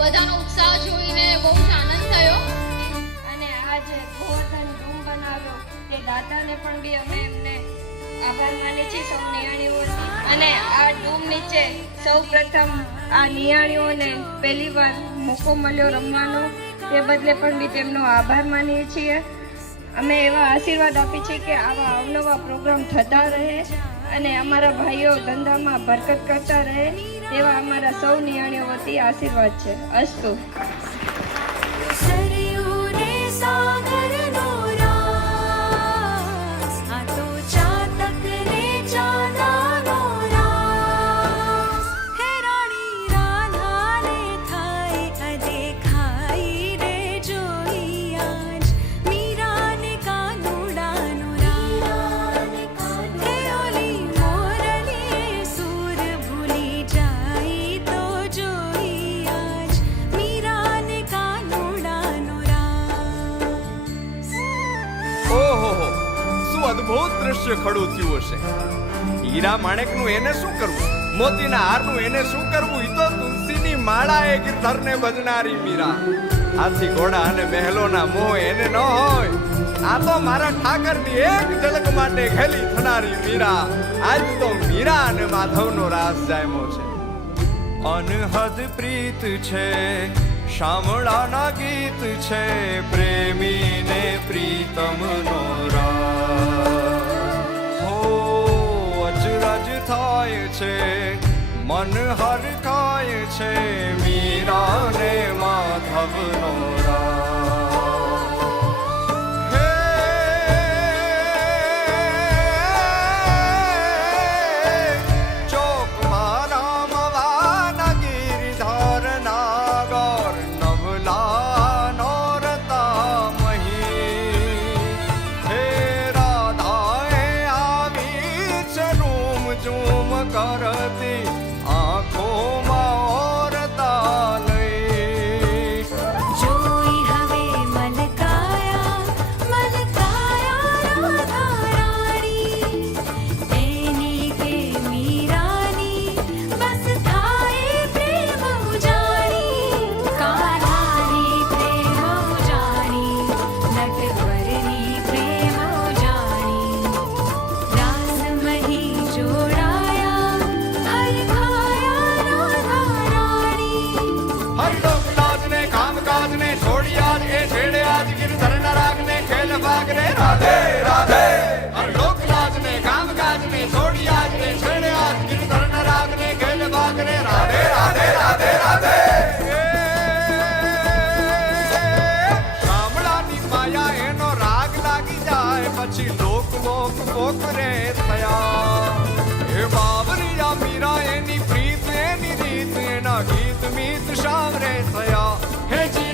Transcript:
બધાનો ઉત્સાહ જોઈને બહુ જ આનંદ થયો. અને આ જે ગોવર્ધન ડૂમ બનાવ્યો તે દાદાને પણ બી અમે એમને આભાર માનીએ છીએ સૌ નિયાણીઓને. અને આ ડૂમ નીચે સૌ પ્રથમ આ નિયાણીઓને પહેલી વાર મોકો મળ્યો રમવાનો, તે બદલે પણ બી તેમનો આભાર માનીએ છીએ. અમે એવા આશીર્વાદ આપીએ છીએ કે આવા અવનવા પ્રોગ્રામ થતા રહે અને અમારા ભાઈઓ ધંધામાં બરકત કરતા રહે તેવા અમારા સૌ નિયાણીઓ વતી આશીર્વાદ છે. અસ્તુ. અદભુત દ્રશ્ય ખડું થયું હશે. હીરા માણેકનું એને શું કરવું, મોતીના હારનું એને શું કરવું, ઈ તો તુલસીની માળાએ ગિરધરને ભજનારી મીરા. હાથી ઘોડા અને મહેલોના મોહ એને ન હોય. આ તો મારા ઠાકરની એક ઝલક માટે ખેલી થનારી મીરા. આજ તો મીરા અને માધવનો રાસ જામ્યો છે. અનહદ પ્રીત છે, શામળાના ગીત છે, પ્રેમીને પ્રીતમનો થાય છે, મન હરખાય છે, મીરાને માધવનો ચોક મારા મવાના ગિરધર નાગર નવલા નોરતા મહી. હે રાધાએ આવી છે રૂમ ઝૂમ કરતી આંખોમાં ઓરતા લઈ. જોઈ હવે મલકાયા રાધા રાણી, એની કે મીરાની બસ થાય પ્રેમ ઉજાણી. કાલાની પ્રેમ ઉજાણી, નટવરની પ્રેમ ઉજાણી, રાસમહી જોડાયા હરખાયા રાધા રાણી. હરલોકલાજને કામકાજને છોડી આજ એ છેડે આજ ગિરધરના રાગને ખેલ ભાગને રાધે રાધે. હરલોકલાજને કામકાજને છોડી આજ એ છેડે આજ ગિરધરના રાગને ખેલ ભાગને રાધે રાધે રાધે રાધે. શામળાની માયા એનો રાગ લાગી જાય પછી લોક મોક પોકરે થયા. હે બાબરિયા મીરા એની પ્રીત એની રીત એના ગીત મીત શામરે થયા. હે જી